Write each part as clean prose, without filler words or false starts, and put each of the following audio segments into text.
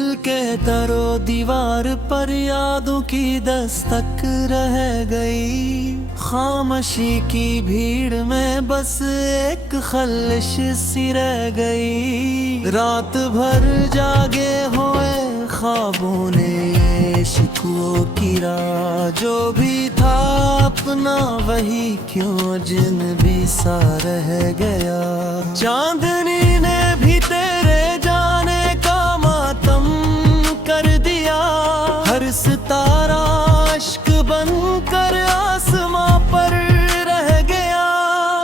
दिल के दरो दीवार पर यादों की दस्तक रह गई। खामोशी की भीड़ में बस एक खलिश सी रह गई। रात भर जागे हुए ख्वाबों ने शिकवों की राह, जो भी था अपना वही क्यों जिनबी सा रह गया। चांदनी ने भी तेरे जाने का मातम कर दिया। हर सितारा इश्क बनकर आसमां पर रह गया।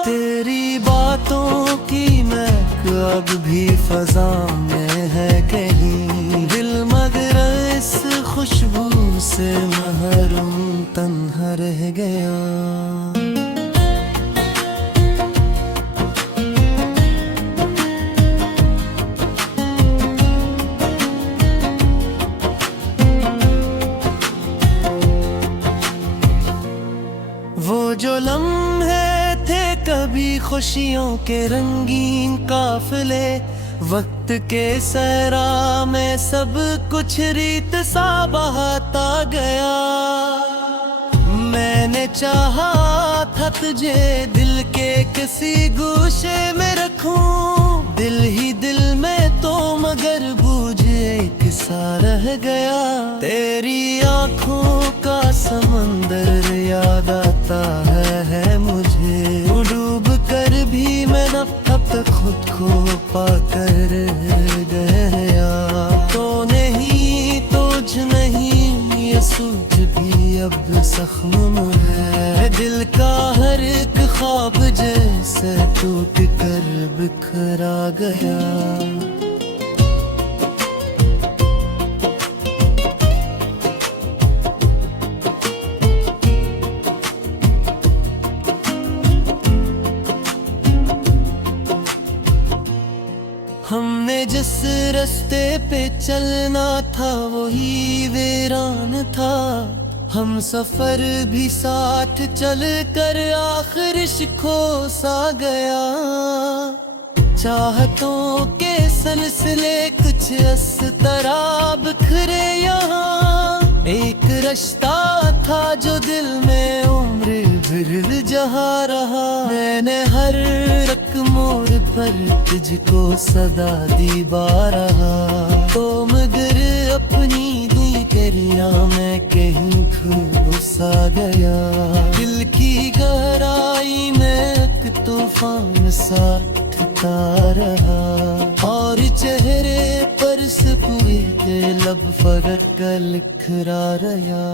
तेरी बातों की महक अब भी फजा में है कहीं। दिल मगर इस खुशबू से महरूम तन्हा रह गया। वो जो लम्हे थे कभी खुशियों के रंगीन काफिले, वक्त के सहरा में सब कुछ रीत सा बहाता गया। मैंने चाहा था तुझे दिल के किसी गोशे में रखूं, दिल ही दिल में तो मगर बूझे एक सा रह गया। तेरी आंखों का समंदर याद आता है मुझे, डूब कर भी मैं न अब तक खुद को पाकर गया। तो नहीं तुझ नहीं ये सूझ भी अब जख्म है। दिल का हर एक ख्वाब जैसे टूट कर बिखरा गया। हमने जिस रास्ते पे चलना था वही वीरान था। हम सफर भी साथ चल कर आखिर खो सा गया। चाहतों के सिलसिले कुछ इस तरह बिखरे यहाँ। एक रिश्ता था जो दिल में उम्र भर जहा रहा। मैंने हर मोड़ पर तुझको सदा दी बारहा। तो मगर अपनी दिल करिया मैं कहीं खो सा गया। दिल की गहराई में एक तूफान सा उठता रहा। और चेहरे पर सपुए के लब फरक कर लिखरा रहा।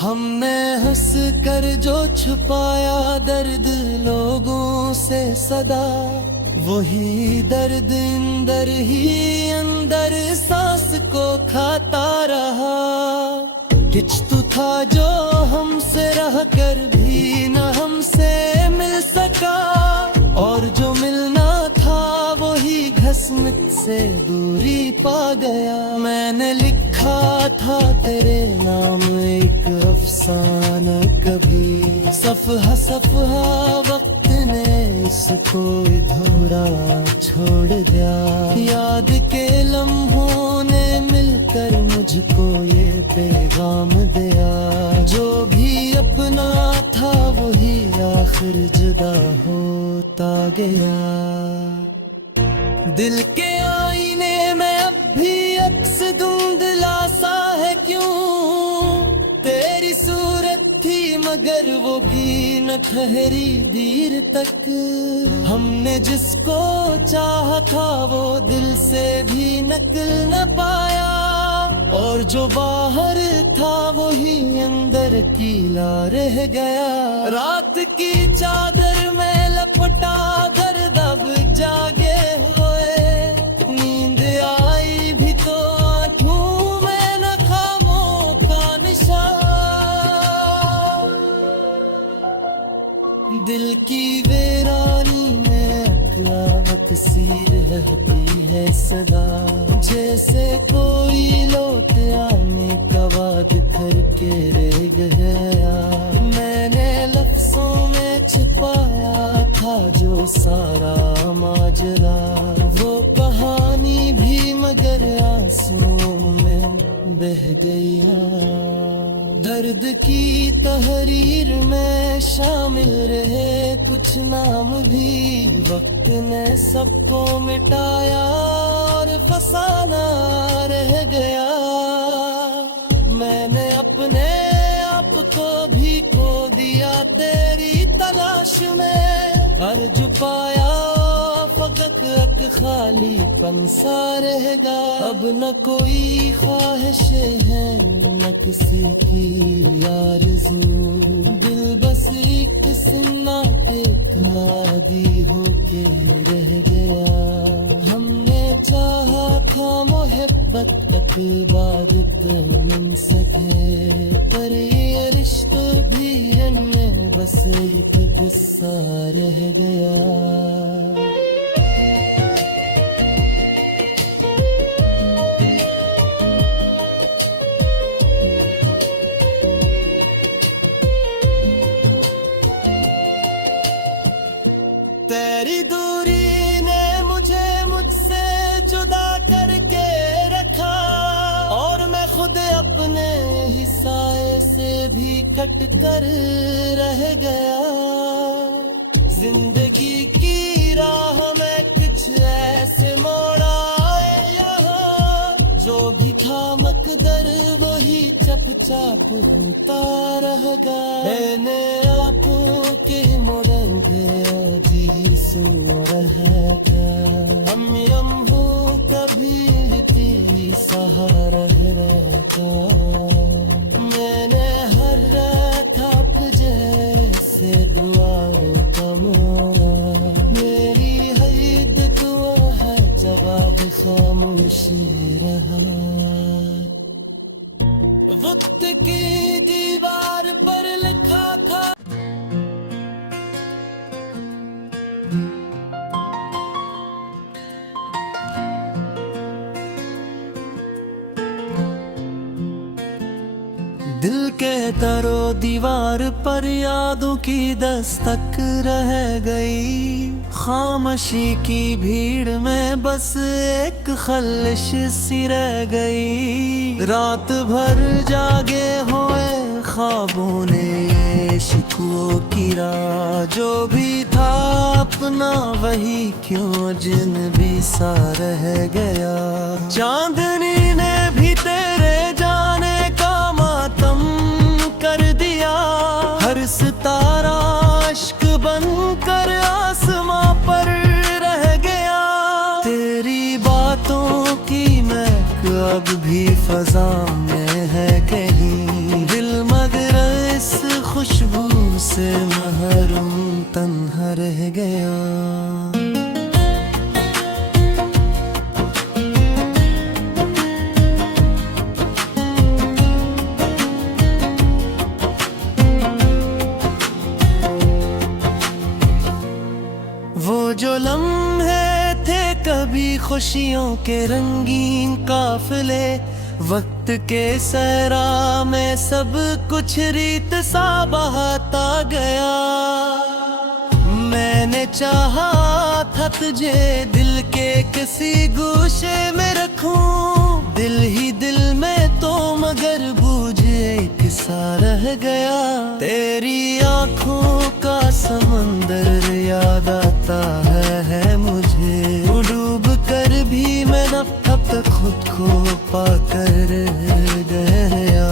हमने हंस कर जो छुपाया दर्द लोगों से सदा, वही दर्द अंदर ही अंदर सांस को खाता रहा। कुछ तो था जो हमसे रह कर भी न हमसे मिल सका, और जो मिलना था वही घसमत से दूरी पा गया। मैंने लिखा था तेरे नाम एक अफसाना कभी, सफहा सफहा वक्त ने इसको अधूरा छोड़ दिया। याद के लम्हों ने मिलकर मुझको ये पैगाम दिया, जो भी अपना था वही आखिर जुदा होता गया। दिल के आईने में अब भी अक्स धुंधला सा है क्यों, तेरी सूरत थी मगर वो भी न ठहरी देर तक। हमने जिसको चाहा था वो दिल से भी निकल न पाया, और जो बाहर था वही अंदर कीला रह गया। रात की चादर में लपटा दर्द अब जागे हुए, नींद आई भी तो आंखों में न खामों का निशान। दिल की वीरानी में आवत सी रहती है सदा, जैसे कोई लौट आने का वाद करके रह गया। मैंने लफ्जों में छिपाया था जो सारा माजरा, वो कहानी भी मगर आंसुओं में बह गया। दर्द की तहरीर में शामिल रहे कुछ नाम भी, वक्त ने सबको मिटाया और फसाना रह गया। मैंने अपने आप को भी खो दिया तेरी तलाश में, अर्ज पाया फकत एक खाली पंसा रहेगा। अब न कोई ख्वाहिशें हैं न किसी की आरज़ू, दिल बस एक सन्नाटे का आदी होके रह गया। हमने चाहा था मोहब्बत इबादत मिल सके, पर ये रिश्ते भी इनमें बस एक किस्सा रह गया। तेरी दूरी ने मुझे मुझसे जुदा करके रखा, और मैं खुद अपने ही साए से भी कट कर रह गया। जिंदगी की राह में कुछ ऐसे मोड़ आए यहाँ, जो भी था मकदर वही चपचाप होता रह गया। मैंने आंखों के मोड़ गया जी सो रहेगा, हम हो कभी तेरी सहारा रहता। मैंने हर रात आप जैसे दुआओं का मोड़ा, मेरी हर दुआ है जवाब खामोशी रहा। वक्त की दीवार पर लिखा था दिल के तरो दीवार पर यादों की दस्तक रह गई। खामोशी की भीड़ में बस एक खलिश सी रह गई। रात भर जागे हुए ख्वाबों ने शिकवों की राह, जो भी था अपना वही क्यों अजनबी सा रह गया। चांदनी ने भी तेरे जाने का मातम कर दिया, हर सितारा इश्क बनकर आसमां पर रह गया। तेरी बातों की महक अब भी फजा में है कहीं, दिल मगर इस खुशबू से महरूम तन्हा रह गया। वो जो लम्हे थे कभी खुशियों के रंगीन काफिले, वक्त के सहरा में सब कुछ रीत सा बहाता गया। मैंने चाहा था तुझे दिल के किसी गोशे में रखूं, दिल ही दिल में तो मगर बूझे एक सा रह गया। तेरी आंखों का समंदर याद आता है मुझे, डूब कर भी मैं न अब तक खुद को पाकर गया।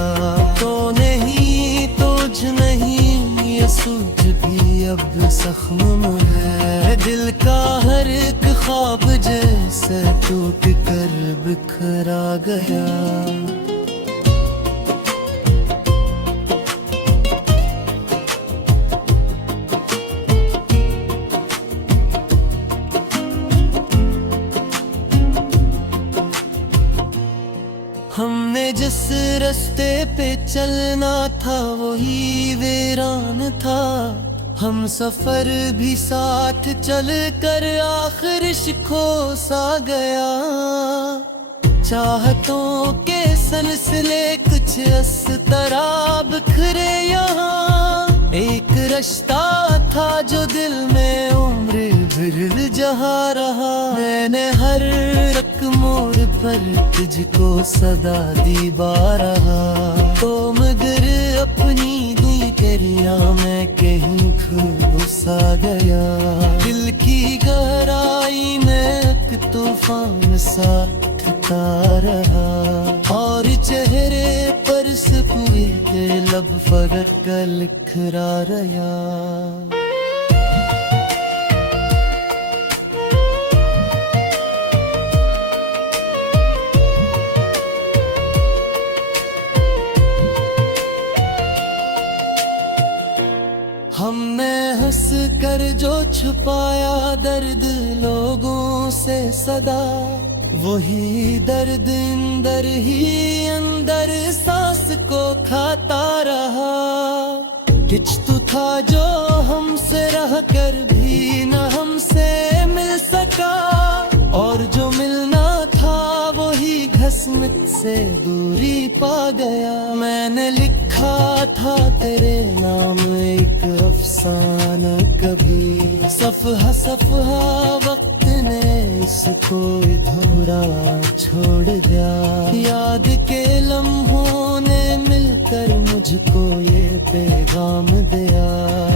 तो नहीं तुझ नहीं ये सूझ भी अब जख्म है, दिल का हर एक ख्वाब जैसे टूट कर बिखरा गया। हमने जिस रास्ते पे चलना था वही वीरान था, हम सफर भी साथ चल कर आखिर इश्को सा गया। चाहतों के सिलसिले कुछ इस तरह बिखरे यहाँ। एक रिश्ता था जो दिल में उम्र भर जहा रहा। मैंने हर रक मोड़ पर तुझको सदा दी बारहा। तो मगर अपनी दिल दरिया में कहीं खो सा गया। दिल की गहराई में एक तूफान सा रहा। और चेहरे पर सफुए के लब फरक का लिखरा रहा। हमने हंस कर जो छुपाया दर्द लोगों से सदा, वही दर्द अंदर ही अंदर सांस को खाता रहा। कुछ तो था जो हमसे रह कर भी न हमसे मिल सका। और जो मिलना था वही घसमत से दूरी पा गया। मैंने लिखा था तेरे नाम एक अफसाना कभी। सफहा सफहा वक्त ने इसको अधूरा छोड़ दिया। याद के लम्हों ने मिलकर मुझको ये पैगाम दिया।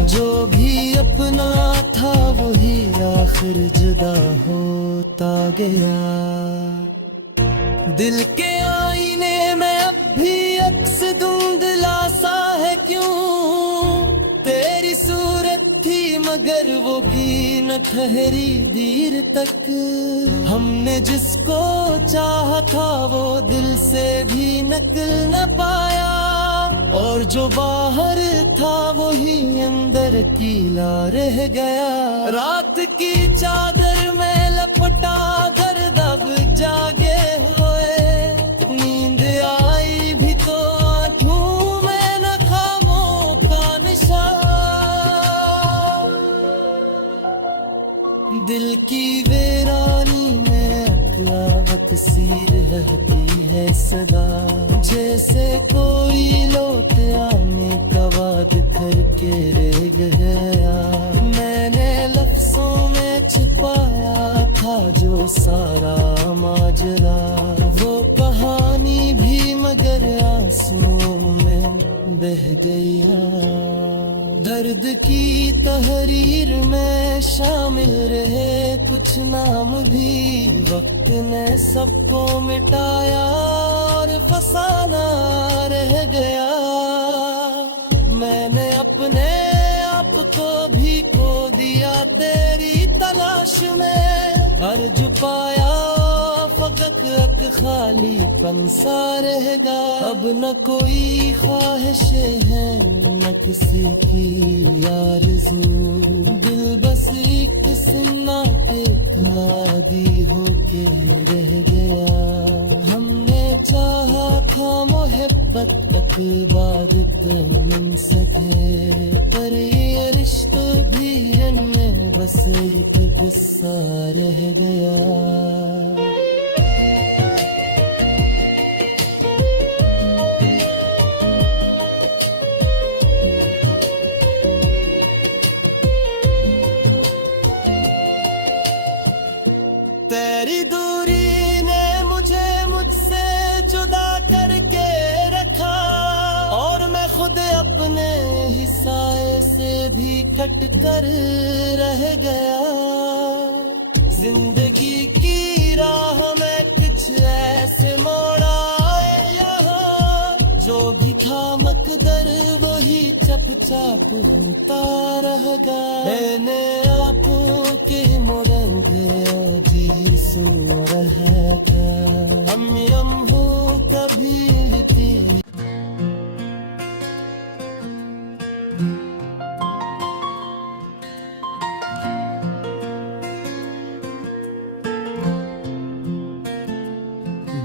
जो भी अपना था वही आखिर जुदा होता गया। दिल के आईने में अब भी अक्स धुंधला सा है क्यों। तेरी सूरत थी मगर वो भी न ठहरी देर तक। हमने जिसको चाहा था वो दिल से भी निकल न पाया। और जो बाहर था वही अंदर कीला रह गया। रात की चादर में लपटा दर्द अब जागे हुए। नींद आई भी तो आंखों में न खामों का निशान। दिल की वीरानी में अकलावत सी रहती है सदा। जैसे कोई लौट आने का वाद करके रह गया। मैंने लफ्जों में छिपाया था जो सारा माजरा। वो कहानी भी मगर आंसुओं में बह गया। दर्द की तहरीर में शामिल रहे कुछ नाम भी। वक्त ने सबको मिटाया और फसाना रह गया। मैंने अपने आप को भी खो दिया तेरी तलाश में। अर्ज पाया फकत एक खाली पंसा रहेगा। अब न कोई ख्वाहिश है न किसी की आरज़ू। दिल बस एक सन्नाटे का आदी होके रह गया। हमने चाहा था मोहब्बत इबादत मन सके। पर ये रिश्ता भी इनमें बस एक गुस्सा रह गया। तेरी दूरी ने मुझे मुझसे जुदा करके रखा। और मैं खुद अपने ही साए से भी कट कर रह गया। जिंदगी की राह में कुछ ऐसे मोड़ आए यहाँ। जो भी था मकदर वही चपचाप होता रह गया। मैंने आंखों के मोरंग अभी सो रहा था। हम हो कभी थी।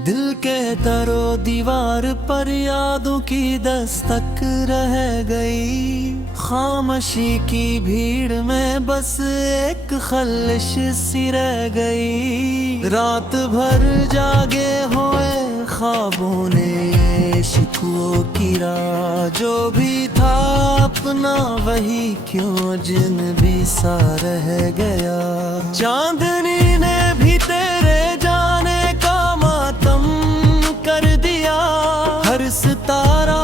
दिल के तरो दीवार पर यादों की दस्तक रह गई। खामोशी की भीड़ में बस एक खलिश सी रह गई। रात भर जागे हुए ख्वाबों ने शिकवों की राह, जो भी था अपना वही क्यों अजनबी सा रह गया। चांदनी ने भी तेरे जाने का मातम कर दिया। हर सितारा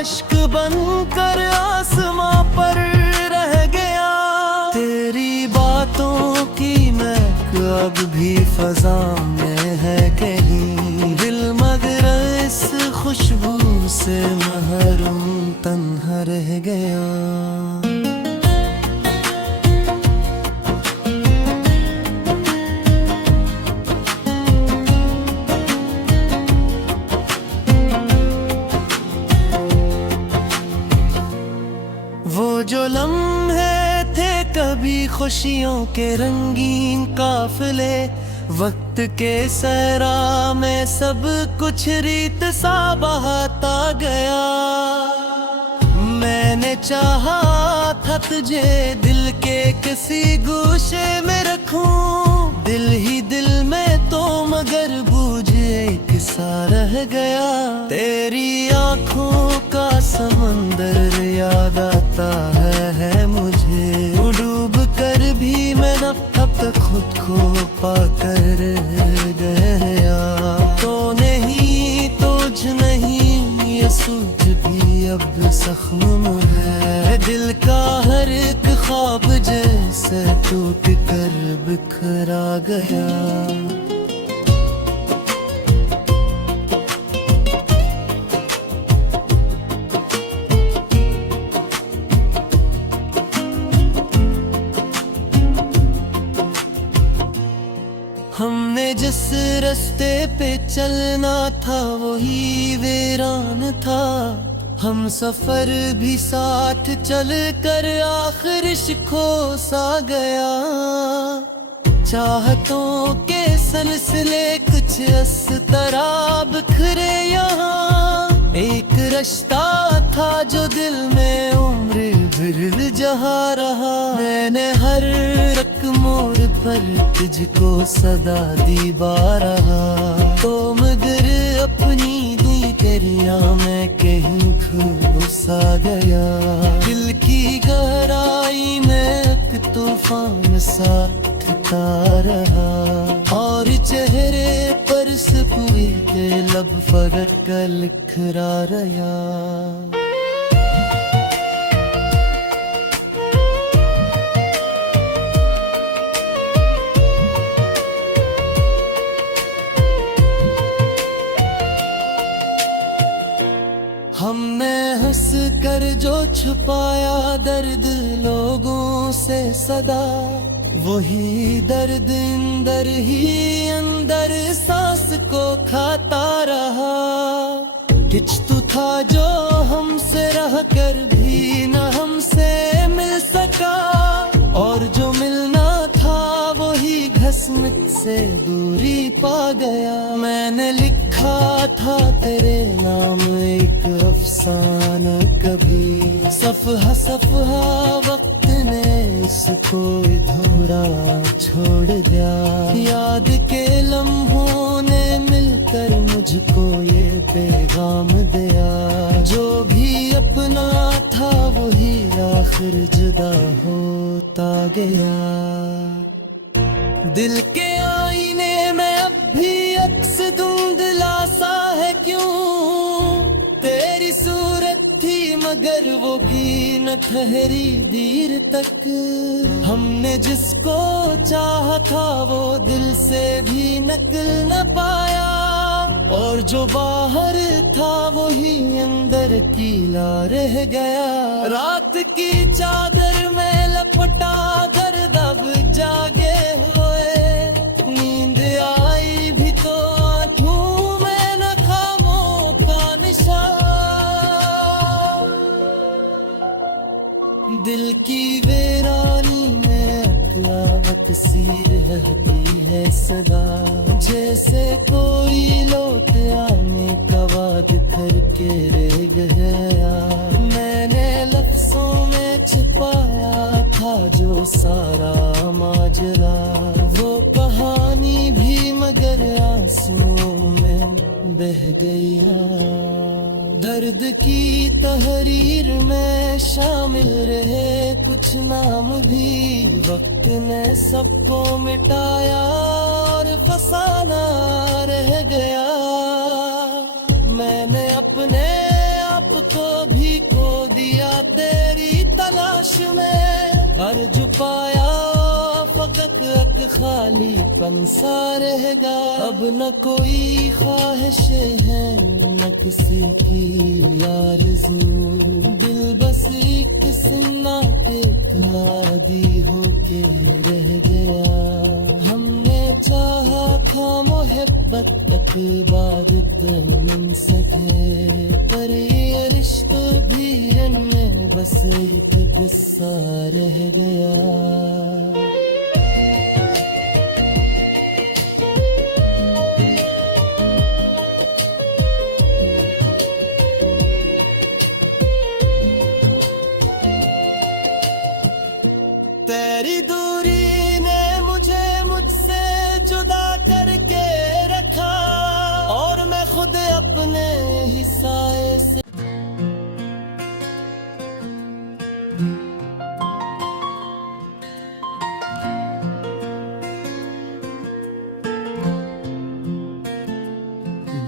इश्क बनकर आसमां पर रह गया। तेरी बातों की महक अब भी फजा में है कहीं। दिल मगर इस खुशबू से महरूम तन्हा रह गया। वो जो लम्हे थे कभी खुशियों के रंगीन काफिले, वक्त के सहरा में सब कुछ रीत सा बहाता गया। मैंने चाहा था तुझे दिल के किसी गोशे में रखूं। दिल ही दिल में तो मगर बूझे एक सा रह गया। तेरी आंखों का समंदर याद आता है मुझे। डूब कर भी मैं अब तक खुद को पाकर गया। तो नहीं तुझ नहीं ये सूझ भी अब जख्म है। दिल का हर एक ख्वाब जैसे टूट कर बिखरा गया। हमने जिस रास्ते पे चलना था वही वीरान था। हम सफर भी साथ चल कर आखिर खो सा गया। चाहतों के सिलसिले कुछ इस तरह बिखरे यहाँ। एक रिश्ता था जो दिल में उम्र भर जहा रहा। मैंने हर मोड़ पर तुझको सदा दी बारहा। तो मगर अपनी दी करिया मैं कहीं खो सा गया। दिल की गहराई में एक तूफान सा उठता रहा। और चेहरे पर सपूए के लब फगड़ कर लिखरा रहा। हमने हंस कर जो छुपाया दर्द लोगों से सदा, वही दर्द अंदर ही अंदर सांस को खाता रहा। कुछ तो था जो हमसे रह कर भी न हमसे मिल सका, और जो मिलना था वही घसमत से दूरी पा गया। मैंने लिखा था तेरे नाम एक अफसाना कभी, सफहा सफहा वक्त ने इसको अधूरा छोड़ दिया। याद के लम्हों ने मिलकर मुझको ये पैगाम दिया, जो भी अपना था वही आखिर जुदा होता गया। दिल के आईने में अब भी अक्स धुंधला सा है क्यों, तेरी सूरत थी मगर वो भी न ठहरी देर तक। हमने जिसको चाहा था वो दिल से भी निकल न पाया, और जो बाहर था वही अंदर कीला रह गया। रात की चादर में लपटा गर्द अब जागे हुए, नींद आई भी तो आंखों में न खामों का निशान। दिल की वीरानी में अकलावत सी रहती है। है सदा, जैसे कोई लौट आने का वाद करके रह गया। मैंने लफ्जों में छिपाया था जो सारा माजरा, वो कहानी भी मगर आंसुओं में बह गया। दर्द की तहरीर में शामिल रहे कुछ नाम भी, वक्त ने सबको मिटाया और फसाना रह गया। मैंने अपने आप को भी खो दिया तेरी तलाश में, अर्ज पाया फकत एक खाली पंसा रहेगा। अब न कोई ख्वाहिश है न किसी की आरज़ू, दिल बस एक सन्नाटे का आदी होके रह गया। हमने चाहा था मोहब्बत अक़बाद मन सके, पर ये रिश्ता भी में बस एक किस्सा रह गया। तेरी दूरी ने मुझे मुझसे जुदा करके रखा, और मैं खुद अपने ही साए से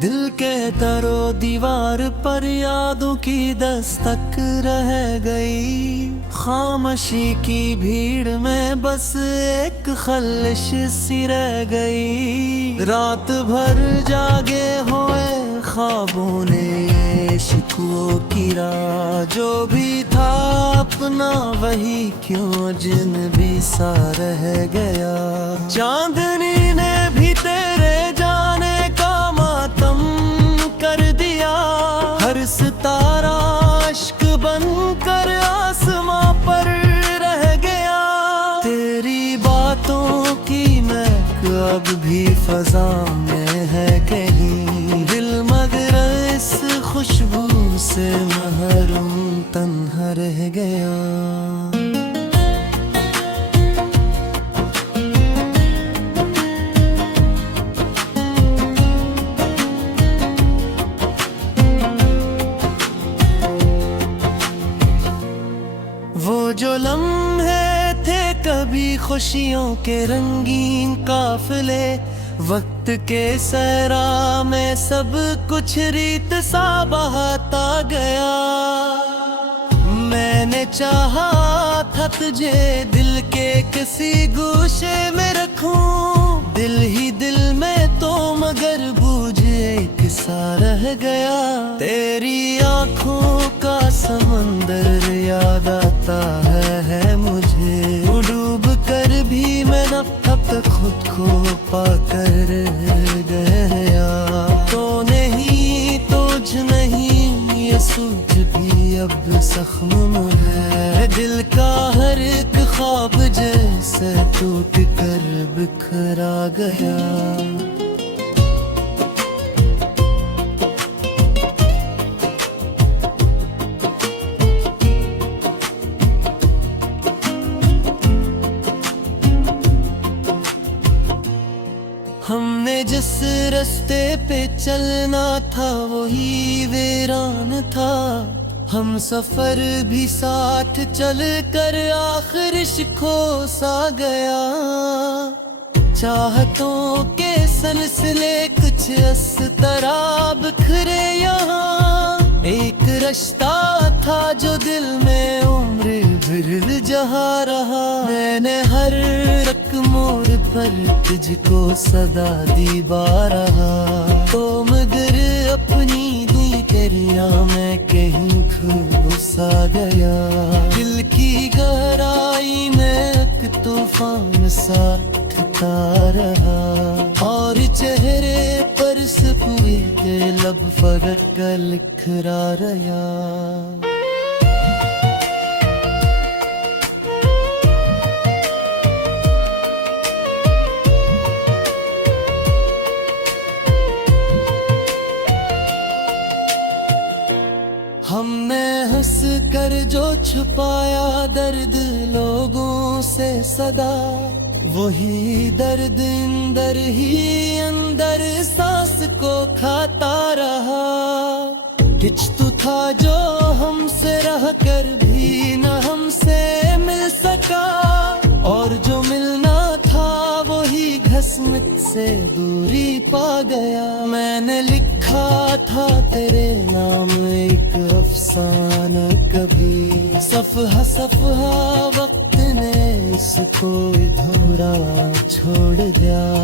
दिल के दरो दीवार पर यादों की दस्तक रह गई। खामोशी की भीड़ में बस एक खलिश सी रह गई। रात भर जागे हुए ख्वाबों ने शिकवों की राह, जो भी था अपना वही क्यों अजनबी सा रह गया। चांदनी ने भी तेरे जाने का मातम कर दिया, हर सितारा इश्क बनकर आसमां पर रह गया। तेरी बातों की महक अब भी फजा में है कहीं, दिल मगर इस खुशबू से महरूम तन्हा रह गया। वो जो लम्हे थे कभी खुशियों के रंगीन काफिले, वक्त के सहरा में सब कुछ रीत सा बहाता गया। मैंने चाहा था तुझे दिल के किसी गोशे में रखूं, दिल ही दिल में तो मगर बूझे एक सा रह गया। तेरी आंखों का समंदर याद आता है मुझे, डूब कर भी मैं अब तक खुद को पाकर गया। तो नहीं तुझ नहीं ये सूझ भी अब जख्म है, दिल का हर एक ख्वाब जैसे टूट कर बिखरा गया। हमने जिस रास्ते पे चलना था वही वीरान था, हम सफर भी साथ चल कर आखिर खो सा गया। चाहतों के सिलसिले कुछ इस तरह बिखरे यहाँ, एक रिश्ता था जो दिल में उम्र भर जहा रहा। मैंने हर मोड़ पर तुझको सदा दी बारहा, तो मगर अपनी दी दरिया में कहीं खो सा गया। दिल की गहराई में एक तूफान सा उठता रहा, और चेहरे पर सफेद के लब फर्क का लिखरा रहा। जो छुपाया दर्द लोगों से सदा, वही दर्द अंदर ही अंदर सांस को खाता रहा। कुछ तो था जो हमसे रह कर भी न हमसे मिल सका, और जो मिलना था वही घसमत से दूरी पा गया। मैंने लिखा था तेरे नाम एक अफसाना कभी, सफहा सफहा वक्त ने इसको अधूरा छोड़ दिया।